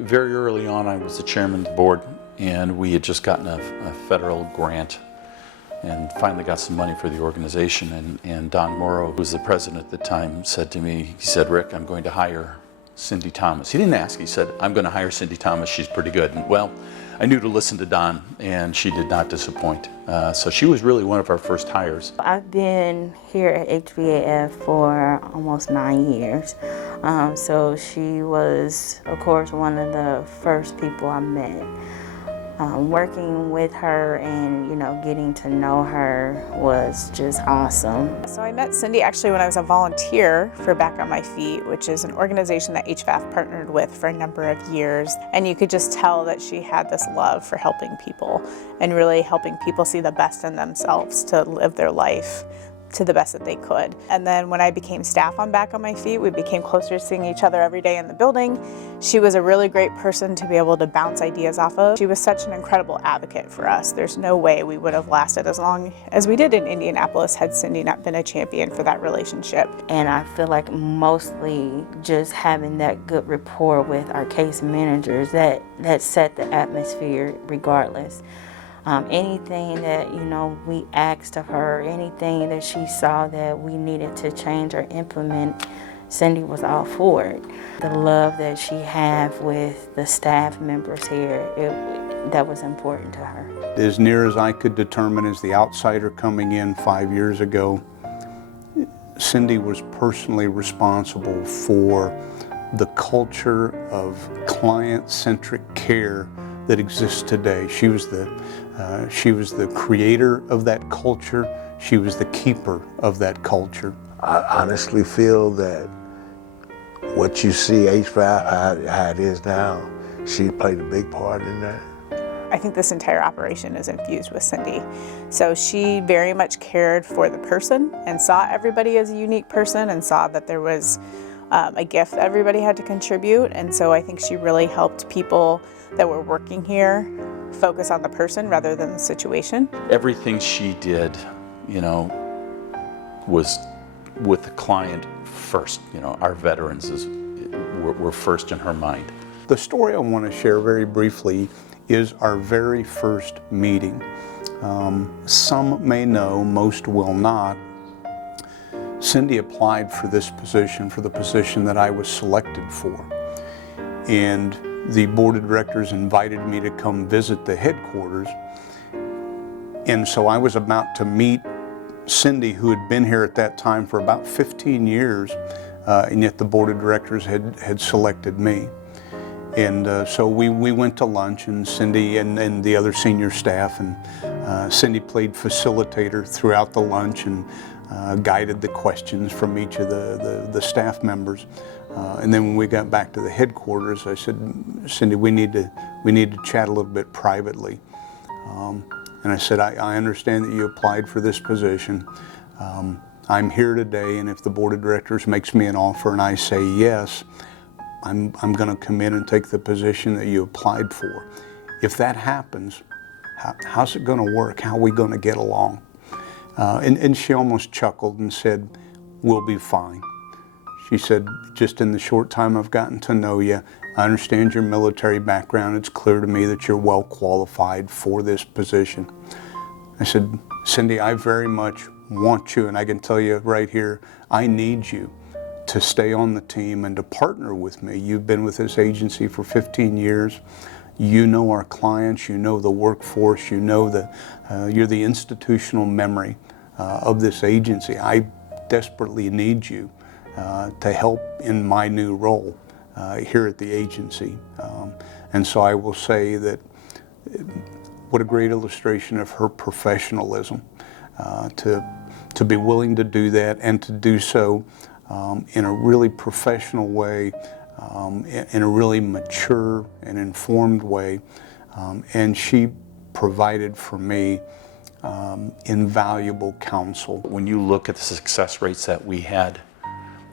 Very early on, I was the chairman of the board, and we had just gotten a federal grant and finally got some money for the organization. And Don Morrow, who was the president at the time, said to me, he said, "Rick, I'm going to hire Cindy Thomas." He didn't ask, he said, "I'm going to hire Cindy Thomas, she's pretty good." And well, I knew to listen to Don, and she did not disappoint. So she was really one of our first hires. I've been here at HVAF for almost 9 years. So she was, of course, one of the first people I met. Working with her and, getting to know her was just awesome. So I met Cindy actually when I was a volunteer for Back on My Feet, which is an organization that HVAF partnered with for a number of years. And you could just tell that she had this love for helping people and really helping people see the best in themselves to live their life to the best that they could. And then when I became staff on Back on My Feet, we became closer to seeing each other every day in the building. She was a really great person to be able to bounce ideas off of. She was such an incredible advocate for us. There's no way we would have lasted as long as we did in Indianapolis had Cindy not been a champion for that relationship. And I feel like mostly just having that good rapport with our case managers that set the atmosphere regardless. Anything that, we asked of her, anything that she saw that we needed to change or implement, Cindy was all for it. The love that she had with the staff members here, that was important to her. As near as I could determine as the outsider coming in 5 years ago, Cindy was personally responsible for the culture of client-centric care that exists today. She was the creator of that culture. She was the keeper of that culture. I honestly feel that what you see HVAF, how it is now, she played a big part in that. I think this entire operation is infused with Cindy. So she very much cared for the person and saw everybody as a unique person and saw that there was a gift that everybody had to contribute. And so I think she really helped people that were working here focus on the person rather than the situation. Everything she did, was with the client first. Our veterans were first in her mind. The story I want to share very briefly is our very first meeting. Some may know, most will not. Cindy applied for this position, for the position that I was selected for. And the board of directors invited me to come visit the headquarters. And so I was about to meet Cindy, who had been here at that time for about 15 years, and yet the board of directors had selected me. And so we went to lunch, and Cindy and the other senior staff, and Cindy played facilitator throughout the lunch and guided the questions from each of the staff members. And then when we got back to the headquarters, I said, "Cindy, we need to chat a little bit privately." And I said, I understand that you applied for this position. I'm here today, and if the board of directors makes me an offer and I say yes, I'm going to come in and take the position that you applied for. If that happens, how's it going to work? How are we going to get along? And she almost chuckled and said, "We'll be fine." She said, "Just in the short time I've gotten to know you, I understand your military background. It's clear to me that you're well qualified for this position." I said, "Cindy, I very much want you, and I can tell you right here, I need you to stay on the team and to partner with me. You've been with this agency for 15 years. You know our clients, you know the workforce, you know you're the institutional memory of this agency. I desperately need you to help in my new role here at the agency." And so I will say that what a great illustration of her professionalism to be willing to do that and to do so in a really professional way, in a really mature and informed way. And she provided for me invaluable counsel. When you look at the success rates that we had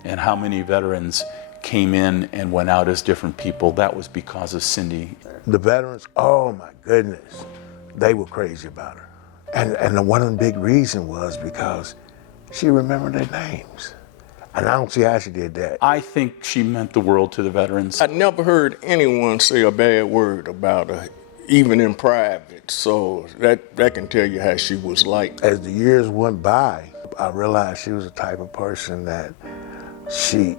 and how many veterans came in and went out as different people, that was because of Cindy. The veterans, oh my goodness, they were crazy about her. And one of the big reasons was because she remembered their names. And I don't see how she did that. I think she meant the world to the veterans. I never heard anyone say a bad word about her, even in private. So that can tell you how she was like. As the years went by, I realized she was the type of person that she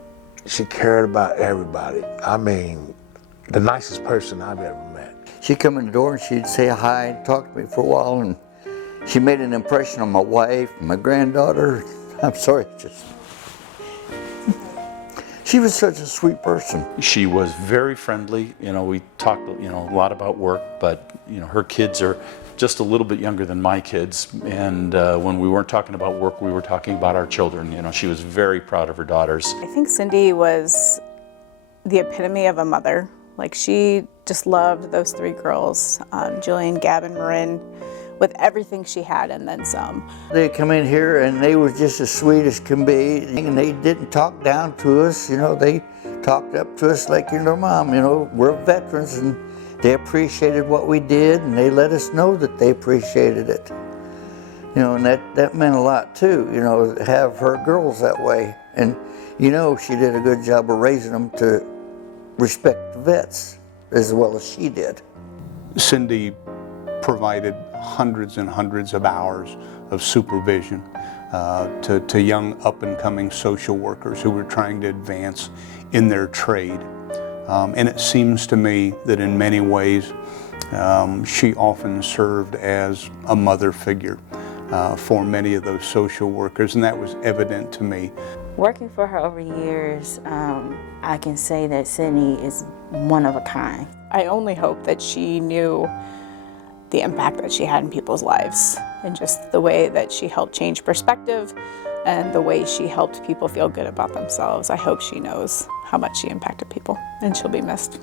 cared about everybody. I mean, the nicest person I've ever met. She'd come in the door and she'd say hi and talk to me for a while, and she made an impression on my wife, my granddaughter. I'm sorry, she was such a sweet person. She was very friendly. You know, we talked, a lot about work, but, her kids are just a little bit younger than my kids. And when we weren't talking about work, we were talking about our children. She was very proud of her daughters. I think Cindy was the epitome of a mother. Like, she just loved those three girls, Jillian, Gab, and Marin, with everything she had and then some. They come in here and they were just as sweet as can be, and they didn't talk down to us. They talked up to us like their mom. We're veterans, and they appreciated what we did, and they let us know that they appreciated it. And that meant a lot too, to have her girls that way. And she did a good job of raising them to respect the vets as well as she did. Cindy provided hundreds and hundreds of hours of supervision to young up-and-coming social workers who were trying to advance in their trade. And it seems to me that in many ways she often served as a mother figure for many of those social workers, and that was evident to me. Working for her over years, I can say that Cindy is one of a kind. I only hope that she knew the impact that she had in people's lives, and just the way that she helped change perspective and the way she helped people feel good about themselves. I hope she knows how much she impacted people, and she'll be missed.